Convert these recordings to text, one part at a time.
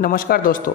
नमस्कार दोस्तों,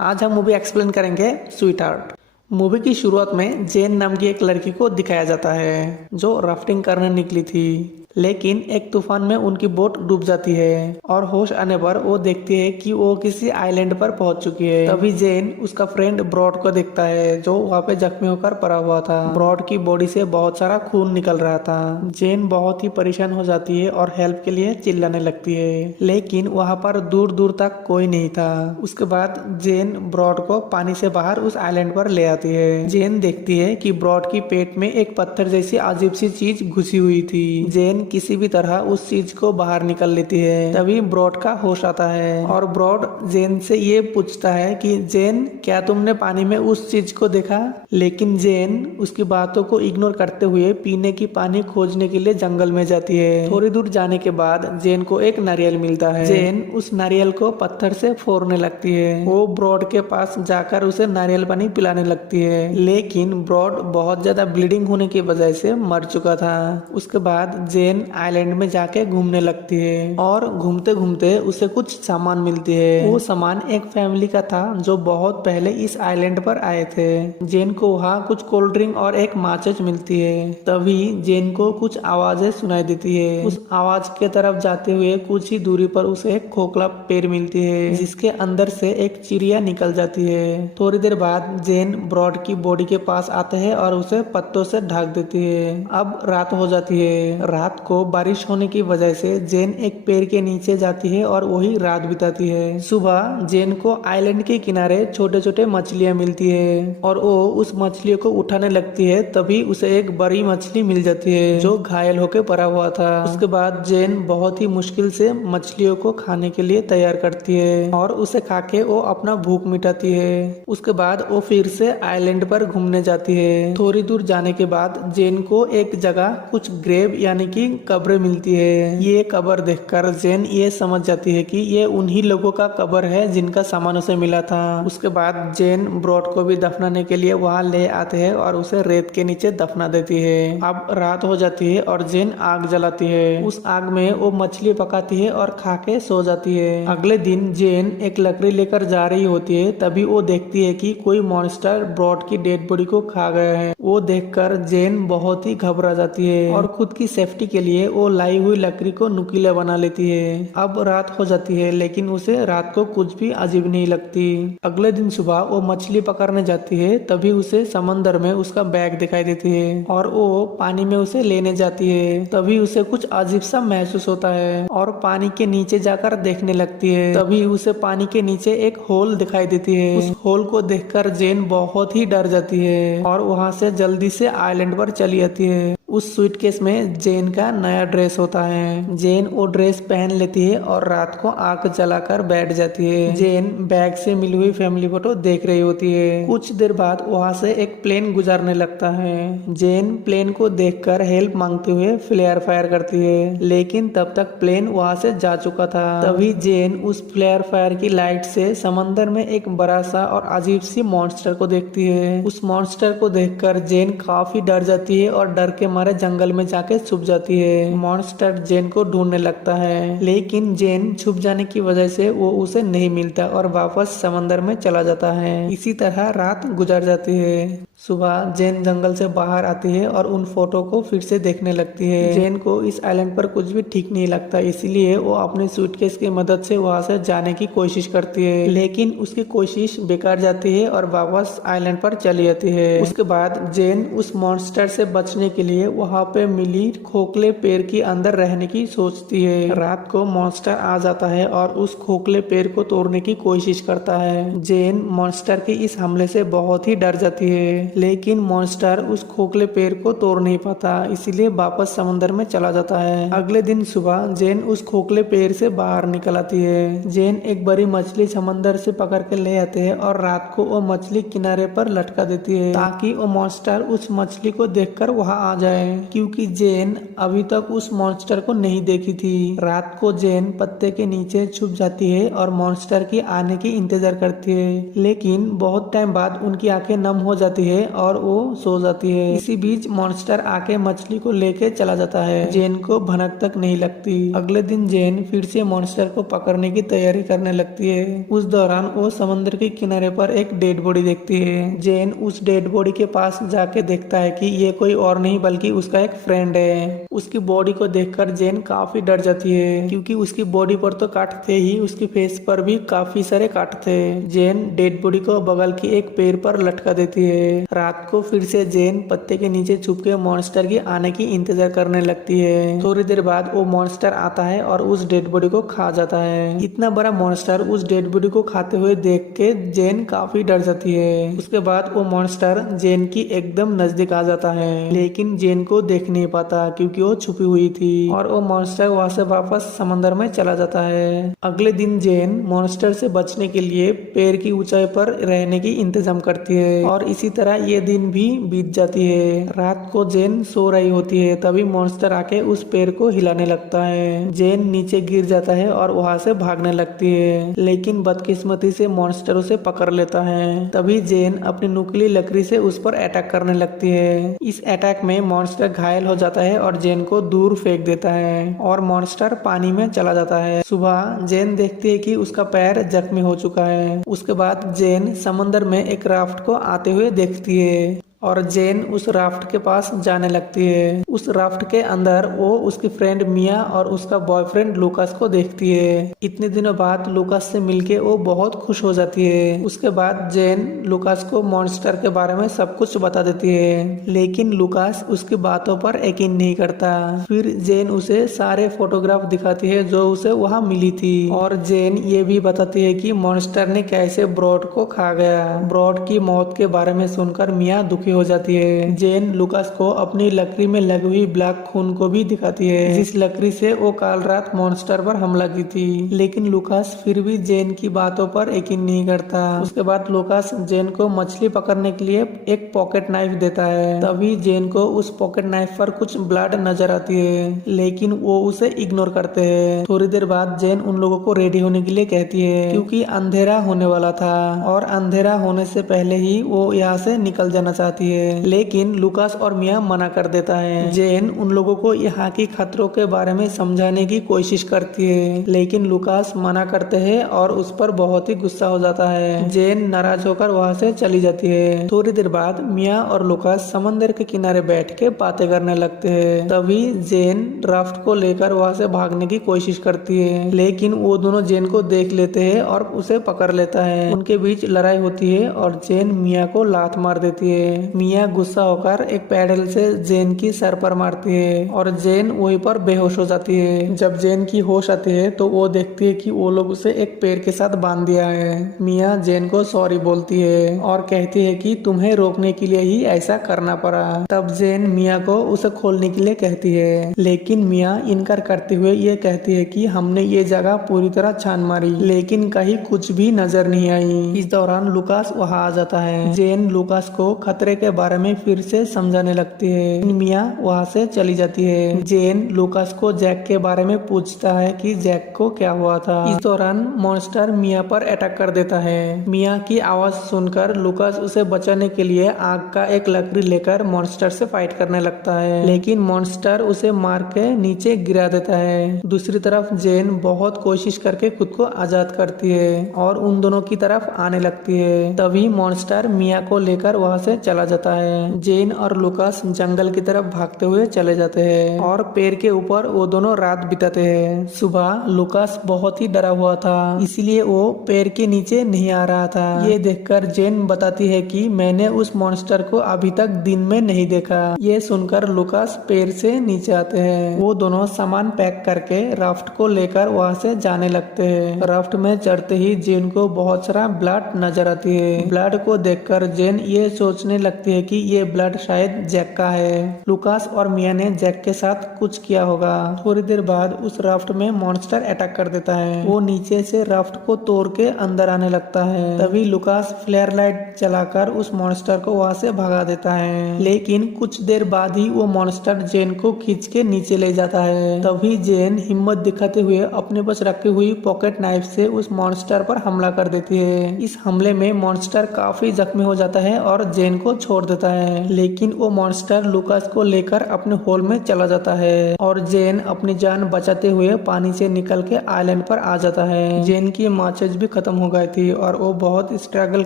आज हम मूवी एक्सप्लेन करेंगे स्वीट हार्ट। मूवी की शुरुआत में जेन नाम की एक लड़की को दिखाया जाता है जो राफ्टिंग करने निकली थी, लेकिन एक तूफान में उनकी बोट डूब जाती है और होश आने पर वो देखती है कि वो किसी आइलैंड पर पहुंच चुकी है। तभी जेन उसका फ्रेंड ब्रॉड को देखता है जो वहाँ पे जख्मी होकर पड़ा हुआ था। ब्रॉड की बॉडी से बहुत सारा खून निकल रहा था। जेन बहुत ही परेशान हो जाती है और हेल्प के लिए चिल्लाने लगती है, लेकिन वहाँ पर दूर दूर तक कोई नहीं था। उसके बाद जेन ब्रॉड को पानी से बाहर उस आइलैंड पर ले आती है। जेन देखती है कि ब्रॉड की पेट में एक पत्थर जैसी अजीब सी चीज घुसी हुई थी। जेन किसी भी तरह उस चीज को बाहर निकल लेती है। तभी ब्रॉड का होश आता है और ब्रॉड जेन से ये पूछता है कि जेन, क्या तुमने पानी में उस चीज को देखा? लेकिन जेन उसकी बातों को इग्नोर करते हुए पीने की पानी खोजने के लिए जंगल में जाती है। थोड़ी दूर जाने के बाद जेन को एक नारियल मिलता है। जेन उस नारियल को पत्थर से फोड़ने लगती है। वो ब्रॉड के पास जाकर उसे नारियल पानी पिलाने लगती है, लेकिन ब्रॉड बहुत ज्यादा ब्लीडिंग होने की वजह से मर चुका था। उसके बाद जेन आइलैंड में जाके घूमने लगती है और घूमते घूमते उसे कुछ सामान मिलती है। वो सामान एक फैमिली का था जो बहुत पहले इस आइलैंड पर आए थे। जेन को वहाँ कुछ कोल्ड ड्रिंक और एक माचिस मिलती है। तभी जेन को कुछ आवाजें सुनाई देती है। उस आवाज के तरफ जाते हुए कुछ ही दूरी पर उसे एक खोखला पेड़ मिलती है जिसके अंदर से एक चिड़िया निकल जाती है। थोड़ी देर बाद जेन ब्रॉड की बॉडी के पास आते हैं और उसे पत्तों से ढक देती है। अब रात हो जाती है। रात को बारिश होने की वजह से जेन एक पेड़ के नीचे जाती है और वही रात बिताती है। सुबह जेन को आइलैंड के किनारे छोटे छोटे मछलियां मिलती है और वो उस मछलियों को उठाने लगती है। तभी उसे एक बड़ी मछली मिल जाती है जो घायल होकर पड़ा हुआ था। उसके बाद जेन बहुत ही मुश्किल से मछलियों को खाने के लिए तैयार करती है और उसे खाके वो अपना भूख मिटाती है। उसके बाद वो फिर से आइलैंड पर घूमने जाती है। थोड़ी दूर जाने के बाद जेन को एक जगह कुछ ग्रेव यानी कि कब्र मिलती है। ये कब्र देखकर जेन ये समझ जाती है कि ये उन्हीं लोगों का कब्र है जिनका सामान उसे मिला था। उसके बाद जेन ब्रॉड को भी दफनाने के लिए वहाँ ले आते हैं और उसे रेत के नीचे दफना देती है। अब रात हो जाती है और जेन आग जलाती है। उस आग में वो मछली पकाती है और खा के सो जाती है। अगले दिन जेन एक लकड़ी लेकर जा रही होती है। तभी वो देखती है कि कोई मॉन्स्टर ब्रॉड की डेड बॉडी को खा गया है। वो देखकर जेन बहुत ही घबरा जाती है और खुद की सेफ्टी के लिए वो लाई हुई लकड़ी को नुकीला बना लेती है। अब रात हो जाती है, लेकिन उसे रात को कुछ भी अजीब नहीं लगती। अगले दिन सुबह वो मछली पकड़ने जाती है। तभी उसे समंदर में उसका बैग दिखाई देती है और वो पानी में उसे लेने जाती है। तभी उसे कुछ अजीब सा महसूस होता है और पानी के नीचे जाकर देखने लगती है। तभी उसे पानी के नीचे एक होल दिखाई देती है। उस होल को देखकर जेन बहुत ही डर जाती है और वहाँ से जल्दी से आइलैंड पर चली आती है। उस सूटकेस में जेन का नया ड्रेस होता है। जेन वो ड्रेस पहन लेती है और रात को आग जलाकर बैठ जाती है। जेन बैग से मिली हुई फैमिली फोटो देख रही होती है। कुछ देर बाद वहाँ से एक प्लेन गुजरने लगता है। जेन प्लेन को देखकर हेल्प मांगते हुए फ्लेयर फायर करती है, लेकिन तब तक प्लेन वहाँ से जा चुका था। तभी जेन उस फ्लेयर फायर की लाइट से समंदर में एक बड़ा सा और अजीब सी मॉन्स्टर को देखती है। उस मॉन्स्टर को देखकर जेन काफी डर जाती है और डर के मारे जंगल में जाके छुप जाती है। मॉन्स्टर जेन को ढूंढने लगता है, लेकिन जेन छुप जाने की वजह से वो उसे नहीं मिलता और वापस समंदर में चला जाता है। इसी तरह रात गुजर जाती है। सुबह जेन जंगल से बाहर आती है और उन फोटो को फिर से देखने लगती है। जेन को इस आइलैंड पर कुछ भी ठीक नहीं लगता, इसलिए वो अपने सूटकेस की मदद से वहां से जाने की कोशिश करती है, लेकिन उसकी कोशिश बेकार जाती है और वापस आइलैंड पर चली जाती है। उसके बाद जेन उस मॉन्स्टर से बचने के लिए वहाँ पे मिली खोखले पेड़ के अंदर रहने की सोचती है। रात को मॉन्स्टर आ जाता है और उस खोखले पेड़ को तोड़ने की कोशिश करता है। जेन मॉन्स्टर के इस हमले से बहुत ही डर जाती है, लेकिन मॉन्स्टर उस खोखले पेड़ को तोड़ नहीं पाता, इसीलिए वापस समंदर में चला जाता है। अगले दिन सुबह जेन उस खोखले पेड़ से बाहर निकल आती है। जेन एक बड़ी मछली समंदर से पकड़ के ले आते हैं और रात को वो मछली किनारे पर लटका देती है ताकि वो मॉन्स्टर उस मछली को देखकर वहां आ जाए, क्योंकि जेन अभी तक उस मॉन्स्टर को नहीं देखी थी। रात को जेन पत्ते के नीचे छुप जाती है और मॉन्स्टर की आने की इंतजार करती है, लेकिन बहुत टाइम बाद उनकी आंखें नम हो जाती है है और वो सो जाती है। इसी बीच मॉन्स्टर आके मछली को लेके चला जाता है। जेन को भनक तक नहीं लगती। अगले दिन जेन फिर से मॉन्स्टर को पकड़ने की तैयारी करने लगती है। उस दौरान वो समंदर के किनारे पर एक डेड बॉडी देखती है। जेन उस डेड बॉडी के पास जाके देखता है कि ये कोई और नहीं बल्कि उसका एक फ्रेंड है। उसकी बॉडी को देखकर जेन काफी डर जाती है, क्योंकि उसकी बॉडी पर तो काट थे ही, उसकी फेस पर भी काफी सारे काट थे। जेन डेड बॉडी को बगल की एक पेड़ पर लटका देती है। रात को फिर से जेन पत्ते के नीचे छुप के मॉन्स्टर की आने की इंतजार करने लगती है। थोड़ी देर बाद वो मॉन्स्टर आता है और उस डेड बॉडी को खा जाता है। इतना बड़ा मॉन्स्टर उस डेड बॉडी को खाते हुए देख के जेन काफी डर जाती है। उसके बाद वो मॉन्स्टर जेन की एकदम नजदीक आ जाता है, लेकिन जेन को देख नहीं पाता क्योंकि वो छुपी हुई थी, और वो मॉन्स्टर वहां से वापस समंदर में चला जाता है। अगले दिन जेन मॉन्स्टर से बचने के लिए पेड़ की ऊंचाई पर रहने की इंतजाम करती है, और इसी तरह ये दिन भी बीत जाती है। रात को जेन सो रही होती है, तभी मॉन्स्टर आके उस पेड़ को हिलाने लगता है। जेन नीचे गिर जाता है और वहां से भागने लगती है, लेकिन बदकिस्मती से मॉन्स्टर उसे पकड़ लेता है। तभी जेन अपनी नुकीली लकड़ी से उस पर अटैक करने लगती है। इस अटैक में मॉन्स्टर घायल हो जाता है और जेन को दूर फेंक देता है, और मॉन्स्टर पानी में चला जाता है। सुबह जेन देखती है कि उसका पैर जख्मी हो चुका है। उसके बाद जेन समंदर में एक राफ्ट को आते हुए देखती है, और जेन उस राफ्ट के पास जाने लगती है। उस राफ्ट के अंदर वो उसकी फ्रेंड मिया और उसका बॉयफ्रेंड लुकास को देखती है। इतने दिनों बाद लुकास से मिलके वो बहुत खुश हो जाती है। उसके बाद जेन लुकास को मॉन्स्टर के बारे में सब कुछ बता देती है, लेकिन लुकास उसकी बातों पर यकीन नहीं करता। फिर जेन उसे सारे फोटोग्राफ दिखाती है जो उसे वहाँ मिली थी, और जेन ये भी बताती है कि मॉन्स्टर ने कैसे ब्रॉड को खा गया। ब्रॉड की मौत के बारे में सुनकर मिया दुखी हो जाती है। जेन लुकास को अपनी लकड़ी में लगी हुई ब्लैक खून को भी दिखाती है, जिस लकड़ी से वो कल रात मॉन्स्टर पर हमला की थी, लेकिन लुकास फिर भी जेन की बातों पर यकीन नहीं करता। उसके बाद लुकास जेन को मछली पकड़ने के लिए एक पॉकेट नाइफ देता है। तभी जेन को उस पॉकेट नाइफ पर कुछ ब्लड नजर आती है, लेकिन वो उसे इग्नोर करते हैं। थोड़ी देर बाद जेन उन लोगों को रेडी होने के लिए कहती है, क्योंकि अंधेरा होने वाला था, और अंधेरा होने से पहले ही वो यहाँ से निकल जाना चाहती है, लेकिन लुकास और मिया मना कर देता है। जेन उन लोगों को यहाँ की खतरों के बारे में समझाने की कोशिश करती है, लेकिन लुकास मना करते हैं और उस पर बहुत ही गुस्सा हो जाता है। जेन नाराज होकर वहाँ से चली जाती है। थोड़ी देर बाद मिया और लुकास समंदर के किनारे बैठ के बातें करने लगते हैं। तभी जेन राफ्ट को लेकर वहाँ से भागने की कोशिश करती है, लेकिन वो दोनों जेन को देख लेते हैं और उसे पकड़ लेता है। उनके बीच लड़ाई होती है और जेन मिया को लात मार देती है। मिया गुस्सा होकर एक पैडल से जेन की सर पर मारती है, और जेन वहीं पर बेहोश हो जाती है। जब जेन की होश आती है तो वो देखती है कि वो लोग उसे एक पेड़ के साथ बांध दिया है। मिया जेन को सॉरी बोलती है और कहती है कि तुम्हें रोकने के लिए ही ऐसा करना पड़ा। तब जेन मिया को उसे खोलने के लिए कहती है, लेकिन मिया इनकार करते हुए ये कहती है कि हमने ये जगह पूरी तरह छान मारी, लेकिन कहीं कुछ भी नजर नहीं आई। इस दौरान लुकास वहाँ आ जाता है। जेन लुकास को खतरे के बारे में फिर से समझाने लगती है। मिया वहाँ से चली जाती है। जेन लुकास को जैक के बारे में पूछता है कि जैक को क्या हुआ था। इस दौरान मॉन्स्टर मिया पर अटैक कर देता है। मिया की आवाज सुनकर लुकास उसे बचाने के लिए आग का एक लकड़ी लेकर मॉन्स्टर से फाइट करने लगता है, लेकिन मॉन्स्टर उसे मार के नीचे गिरा देता है। दूसरी तरफ जेन बहुत कोशिश करके खुद को आजाद करती है और उन दोनों की तरफ आने लगती है। तभी मॉन्स्टर मिया को लेकर वहाँ से चला जाता है। जेन और लुकास जंगल की तरफ भागते हुए चले जाते हैं और पेड़ के ऊपर वो दोनों रात बिताते हैं। सुबह लुकास बहुत ही डरा हुआ था, इसलिए वो पेड़ के नीचे नहीं आ रहा था। ये देखकर जेन बताती है कि मैंने उस मॉन्स्टर को अभी तक दिन में नहीं देखा। ये सुनकर लुकास पेड़ से नीचे आते हैं। वो दोनों सामान पैक करके राफ्ट को लेकर वहाँ से जाने लगते हैं। राफ्ट में चढ़ते ही जेन को बहुत सारा ब्लड नजर आती है। ब्लड को देखकर जेन ये सोचने लगती है कि ये ब्लड शायद जैक का है। लुकास और मिया ने जैक के साथ कुछ किया होगा। थोड़ी देर बाद उस राफ्ट में मॉन्स्टर अटैक कर देता है। वो नीचे से राफ्ट को तोड़ के अंदर आने लगता है। तभी लुकास फ्लेयर लाइट चलाकर उस मॉन्स्टर को वहाँ से भगा देता है, लेकिन कुछ देर बाद ही वो मॉन्स्टर जेन को खींच के नीचे ले जाता है। तभी जेन हिम्मत दिखाते हुए अपने पास रखी हुई पॉकेट नाइफ से उस मॉन्स्टर पर हमला कर देती है। इस हमले में मॉन्स्टर काफी जख्मी हो जाता है और जेन को छोड़ देता है, लेकिन वो मॉन्स्टर लुकास को लेकर अपने होल में चला जाता है और जेन अपनी जान बचाते हुए पानी से निकल के आइलैंड पर आ जाता है। जेन की माचिस भी खत्म हो गई थी और वो बहुत स्ट्रगल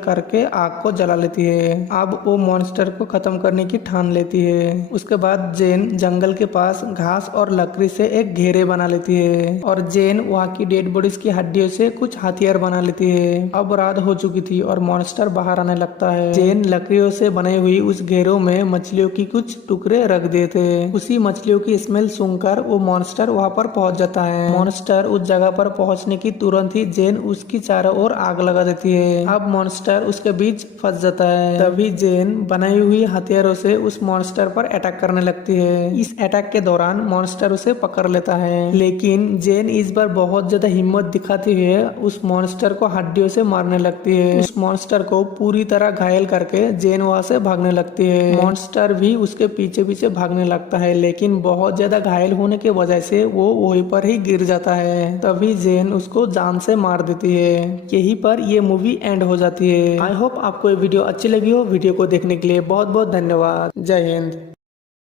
करके आग को जला लेती है। अब वो मॉन्स्टर को खत्म करने की ठान लेती है। उसके बाद जेन जंगल के पास घास और लकड़ी से एक घेरे बना लेती है और जेन वहाँ की डेड बॉडीज की हड्डियों से कुछ हथियार बना लेती है। अब रात हो चुकी थी और मॉन्स्टर बाहर आने लगता है। जेन लकड़ियों से बनाई हुई उस घेरों में मछलियों की कुछ टुकड़े रख दिए थे। उसी मछलियों की स्मेल सुनकर वो मॉन्स्टर वहाँ पर पहुंच जाता है। मॉन्स्टर उस जगह पर पहुंचने की तुरंत ही जेन उसकी चारों ओर आग लगा देती है। अब मॉन्स्टर उसके बीच फंस जाता है। तभी जेन बनाई हुई हथियारों से उस मॉन्स्टर पर अटैक करने लगती है। इस अटैक के दौरान मॉन्स्टर उसे पकड़ लेता है, लेकिन जेन इस बार बहुत ज्यादा हिम्मत दिखाते हुए उस मॉन्स्टर को हड्डियों से मारने लगती है। उस मॉन्स्टर को पूरी तरह घायल करके जेन वहां से भागने लगती है। मॉन्स्टर भी उसके पीछे पीछे भागने लगता है, लेकिन बहुत ज्यादा घायल होने के वजह से वो वहीं पर ही गिर जाता है। तभी जेन उसको जान से मार देती है। यहीं पर ये मूवी एंड हो जाती है। आई होप आपको ये वीडियो अच्छी लगी हो। वीडियो को देखने के लिए बहुत बहुत धन्यवाद। जय हिंद।